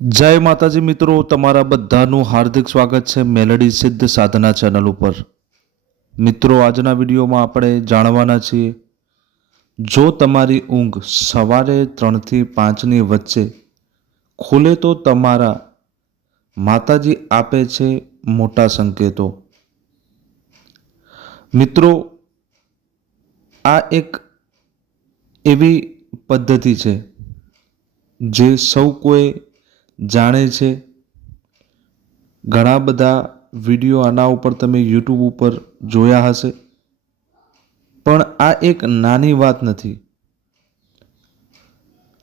જય માતાજી મિત્રો, તમારા બધાનું હાર્દિક સ્વાગત છે મેલડી સિદ્ધ સાધના ચેનલ ઉપર. મિત્રો, આજના વિડીયોમાં આપણે જાણવાના છીએ, જો તમારી ઊંઘ સવારે ત્રણથી પાંચની વચ્ચે ખુલે તો તમારા માતાજી આપે છે મોટા સંકેતો. મિત્રો, આ એક એવી પદ્ધતિ છે, જે સૌ કોઈ જાણે છે. ઘણા બધા વીડિયો આના ઉપર તમે યુટ્યુબ ઉપર જોયા હશે. પણ આ એક નાની વાત નથી.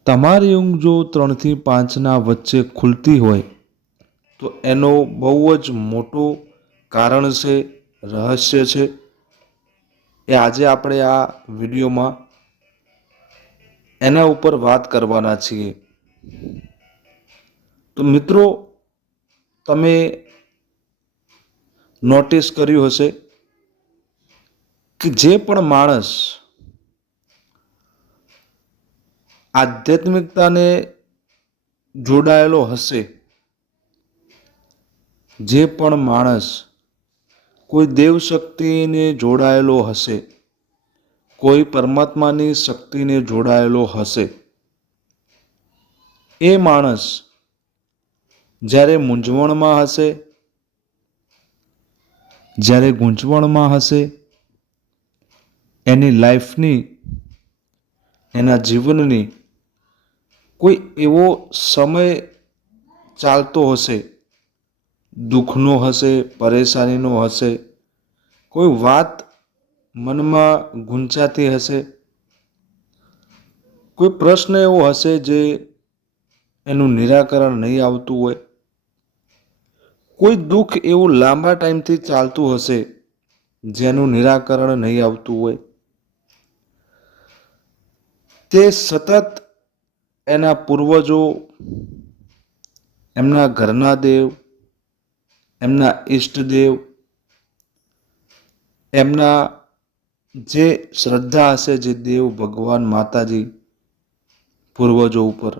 તમારી ઊંઘ જો ત્રણથી પાંચના વચ્ચે ખુલતી હોય, તો એનો બહુ જ મોટો કારણ છે, રહસ્ય છે એ આજે આપણે આ વિડીયોમાં એના ઉપર વાત કરવાના છીએ. તો મિત્રો, તમે નોટિસ કર્યું હશે કે જે પણ માણસ આધ્યાત્મિકતાને જોડાયેલો હશે, જે પણ માણસ કોઈ દેવ શક્તિને જોડાયેલો હશે, કોઈ પરમાત્માની શક્તિને જોડાયેલો હશે, એ માણસ જ્યારે મૂંઝવણમાં હશે, જ્યારે ગૂંચવણમાં હશે, એની લાઈફની, એના જીવનની કોઈ એવો સમય ચાલતો હશે, દુઃખનો હશે, પરેશાનીનો હશે, કોઈ વાત મનમાં ગુંચાતી હશે, કોઈ પ્રશ્ન એવો હશે જે એનું નિરાકરણ નહીં આવતું હોય. કોઈ દુઃખ એવું લાંબા ટાઈમથી ચાલતું હશે, જેનું નિરાકરણ નહીં આવતું હોય. તે સતત એના પૂર્વજો, એમના ઘરના દેવ, એમના ઈષ્ટદેવ એમના જે શ્રદ્ધા હશે, જે દેવ ભગવાન માતાજી પૂર્વજો ઉપર.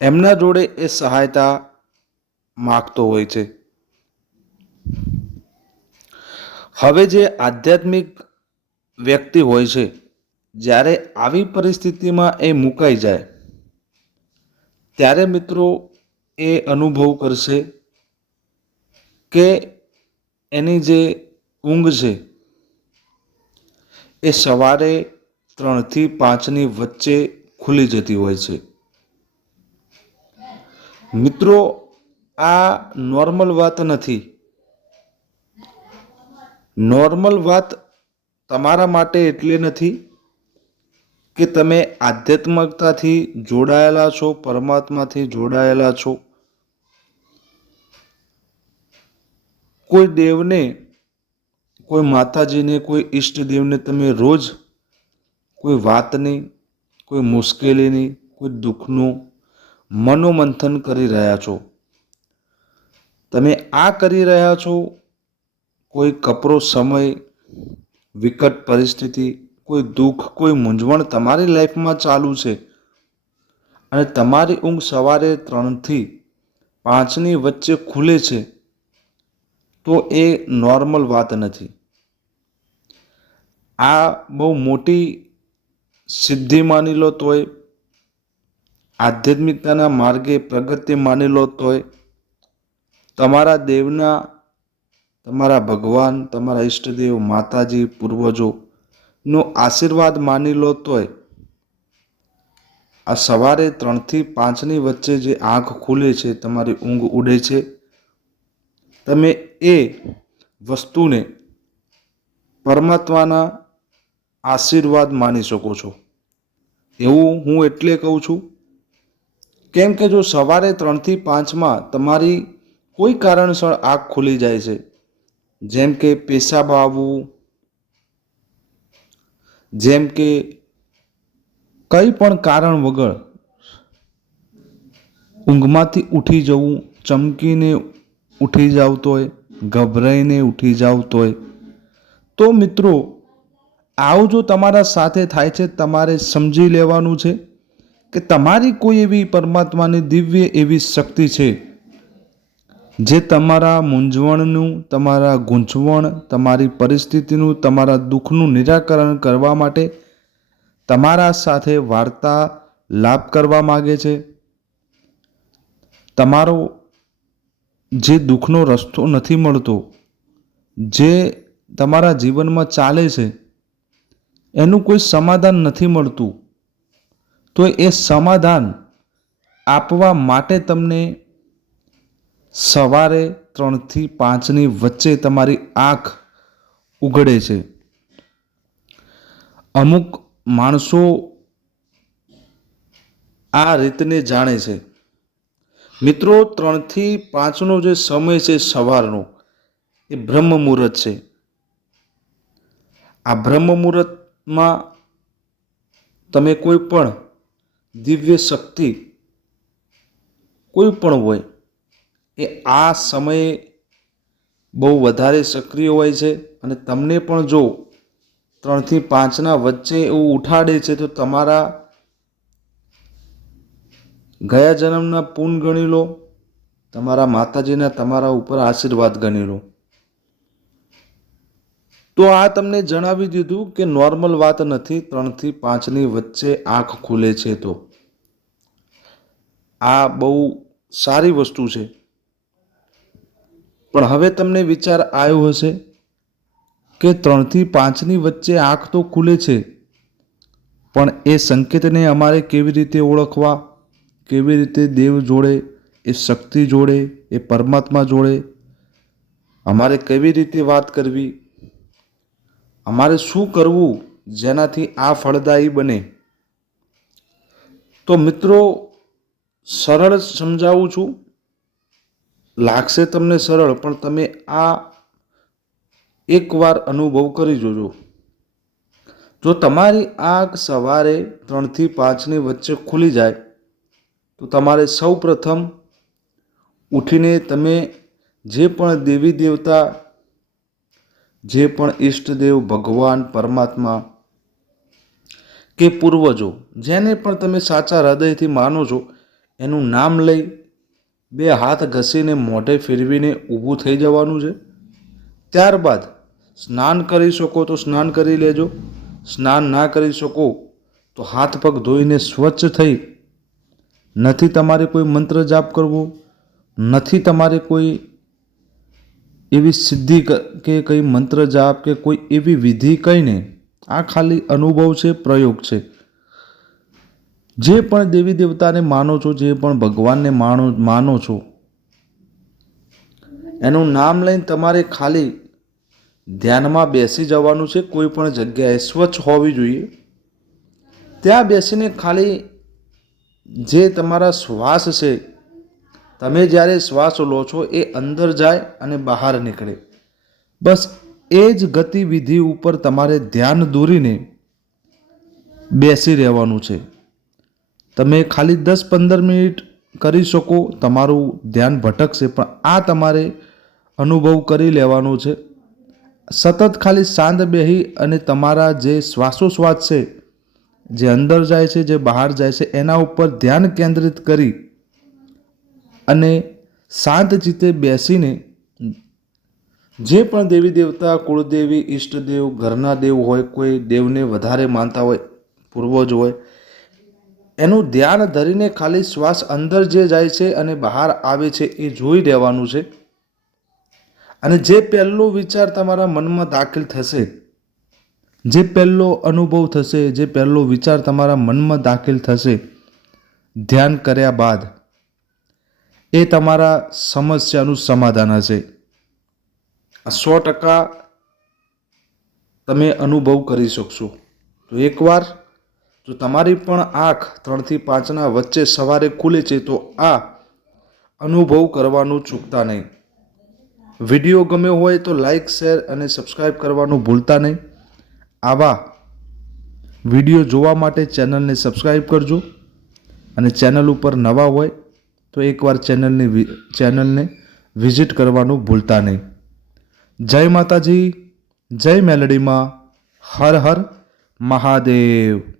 એમના જોડે એ સહાયતા માગતો હોય છે. હવે જે આધ્યાત્મિક વ્યક્તિ હોય છે, જ્યારે આવી પરિસ્થિતિમાં એ મુકાઈ જાય, ત્યારે મિત્રો એ અનુભવ કરશે કે એની જે ઊંઘ છે, એ સવારે ત્રણથી પાંચની વચ્ચે ખુલી જતી હોય છે. મિત્રો, આ નોર્મલ વાત નથી. નોર્મલ વાત તમારા માટે એટલે નથી કે તમે આધ્યાત્મિકતાથી જોડાયેલા છો, પરમાત્માથી જોડાયેલા છો. કોઈ દેવને, કોઈ માતાજીને, કોઈ ઈષ્ટદેવને તમે રોજ કોઈ વાતની, કોઈ મુશ્કેલીની, કોઈ દુઃખનું મનોમંથન કરી રહ્યા છો. તમે આ કરી રહ્યા છો? કોઈ કપરો સમય, વિકટ પરિસ્થિતિ, કોઈ દુઃખ, કોઈ મૂંઝવણ તમારી લાઈફમાં ચાલુ છે. અને તમારી ઊંઘ સવારે ત્રણથી પાંચની વચ્ચે ખુલે છે. તો એ નોર્મલ વાત નથી. આ બહુ મોટી સિદ્ધિ માની લો તોય આધ્યાત્મિકતાના માર્ગે પ્રગતિ માની લો તોય તમારા દેવના, તમારા ભગવાન, તમારા ઈષ્ટદેવ, માતાજી પૂર્વજો નો આશીર્વાદ માની લો તોય આ સવારે ત્રણથી પાંચની વચ્ચે જે આંખ ખુલે છે, તમારી ઊંઘ ઉડે છે, તમે એ વસ્તુને પરમાત્માના આશીર્વાદ માની શકો છો. એવું હું એટલે કહું છું કેમ કે જો સવારે ત્રણથી પાંચમાં તમારી કોઈ કારણસર આંખ ખુલી જાય છે, જેમ કે પેશાબ આવવું, જેમ કે કંઈ પણ કારણ વગર ઊંઘમાંથી ઉઠી જવું, ચમકીને ઉઠી જાવ તોય, ગભરાઈને ઉઠી જાવ તોય. તો મિત્રો, આવું જો તમારા સાથે થાય છે, તમારે સમજી લેવાનું છે. કે તમારી કોઈ એવી પરમાત્માની દિવ્ય એવી શક્તિ છે જે તમારા મૂંઝવણનું, તમારા ગૂંચવણ, તમારી પરિસ્થિતિનું, તમારા દુઃખનું નિરાકરણ કરવા માટે તમારા સાથે વાર્તા લાભ કરવા માગે છે? તમારો જે દુઃખનો રસ્તો નથી મળતો, જે તમારા જીવનમાં ચાલે છે, એનું કોઈ સમાધાન નથી મળતું. તો એ સમાધાન આપવા માટે તમને સવારે ત્રણથી પાંચની વચ્ચે તમારી આંખ ઉઘડે છે. અમુક માણસો આ રીતને જાણે છે. મિત્રો, ત્રણથી પાંચનો જે સમય છે સવારનો, એ બ્રહ્મ મુહૂર્ત છે. આ બ્રહ્મ મુહૂર્તમાં તમે કોઈ પણ દિવ્ય શક્તિ કોઈ પણ હોય, એ આ સમયે બહુ વધારે સક્રિય હોય છે. અને તમને પણ જો ત્રણથી પાંચના વચ્ચે એવું ઉઠાડે છે, તો તમારા ગયા જન્મના પૂન ગણી લો, તમારા માતાજીના તમારા ઉપર આશીર્વાદ ગણી લો. તો આ તમને જણાવી દીધું કે નોર્મલ વાત નથી, ત્રણથી પાંચની વચ્ચે આંખ ખુલે છે તો. આ બહુ સારી વસ્તુ છે. પણ હવે તમને વિચાર આવ્યો હશે કે ત્રણથી પાંચની વચ્ચે આંખ તો ખુલે છે, પણ એ સંકેતને અમારે કેવી રીતે ઓળખવા? કેવી રીતે દેવ જોડે, એ શક્તિ જોડે, એ પરમાત્મા જોડે? અમારે કેવી રીતે વાત કરવી? અમારે શું કરવું જેનાથી આ ફળદાયી બને? તો મિત્રો સરળ સમજાવું છું? લાગશે તમને સરળ, પણ તમે આ એકવાર અનુભવ કરી જોજો. જો તમારી આંખ સવારે ત્રણથી પાંચની વચ્ચે ખુલી જાય, તો તમારે સૌ પ્રથમ ઉઠીને તમે જે પણ દેવી દેવતા, જે પણ ઈષ્ટદેવ, ભગવાન, પરમાત્મા કે પૂર્વજો, જેને પણ તમે સાચા હૃદયથી માનો છો એનું નામ લઈ બે હાથ ઘસીને મોઢે ફેરવીને ઊભું થઈ જવાનું છે. ત્યારબાદ સ્નાન કરી શકો તો સ્નાન કરી લેજો. સ્નાન ના કરી શકો તો હાથ પગ ધોઈને સ્વચ્છ થઈ. નથી તમારે કોઈ મંત્ર જાપ કરવો, નથી તમારે કોઈ એવી સિદ્ધિ કે કંઈ મંત્ર જાપ કે કોઈ એવી વિધિ કંઈ નહીં આ ખાલી અનુભવ છે, પ્રયોગ છે. જે પણ દેવી દેવતાને માનો છો, જે પણ ભગવાનને માનો માનો છો, એનું નામ લઈને તમારે ખાલી ધ્યાનમાં બેસી જવાનું છે. કોઈ પણ જગ્યાએ સ્વચ્છ હોવી જોઈએ. ત્યાં બેસીને ખાલી જે તમારા શ્વાસ છે, તમે જ્યારે શ્વાસ લો છો, એ અંદર જાય અને બહાર નીકળે. બસ એ જ ગતિવિધિ ઉપર તમારે ધ્યાન દોરીને બેસી રહેવાનું છે. તમે ખાલી દસ પંદર મિનિટ કરી શકો, તમારું ધ્યાન ભટકશે, પણ આ તમારે અનુભવ કરી લેવાનો છે. સતત ખાલી શાંત બેહી અને તમારા જે શ્વાસોશ્વાસ છે, જે અંદર જાય છે, જે બહાર જાય છે, એના ઉપર ધ્યાન કેન્દ્રિત કરી અને શાંત ચિત્તે બેસીને જે પણ દેવી દેવતા, કુળદેવી, ઈષ્ટદેવ, ઘરના દેવ હોય, કોઈ દેવને વધારે માનતા હોય, પૂર્વજ હોય એનું ધ્યાન ધરીને ખાલી શ્વાસ અંદર જે જાય છે અને બહાર આવે છે એ જોઈ રહેવાનું છે. અને જે પહેલો વિચાર તમારા મનમાં દાખલ થશે, જે પહેલો અનુભવ થશે, જે પહેલો વિચાર તમારા મનમાં દાખલ થશે, ધ્યાન કર્યા બાદ એ તમારા સમસ્યાનું સમાધાન હશે. સો ટકા તમે અનુભવ કરી શકશો. તો એકવાર જો તમારી પણ આંખ ત્રણથી પાંચના વચ્ચે સવારે ખુલે છે, તો આ અનુભવ કરવાનું ચૂકતા નહીં. વીડિયો ગમ્યો હોય તો લાઈક, શેર અને સબસ્ક્રાઈબ કરવાનું ભૂલતા નહીં. આવા વીડિયો જોવા માટે ચેનલને સબસ્ક્રાઈબ કરજો. અને ચેનલ ઉપર નવા હોય તો એકવાર ચેનલની ચેનલને વિઝિટ કરવાનું ભૂલતા નહીં. જય માતાજી, જય મેલડીમાં, હર હર મહાદેવ.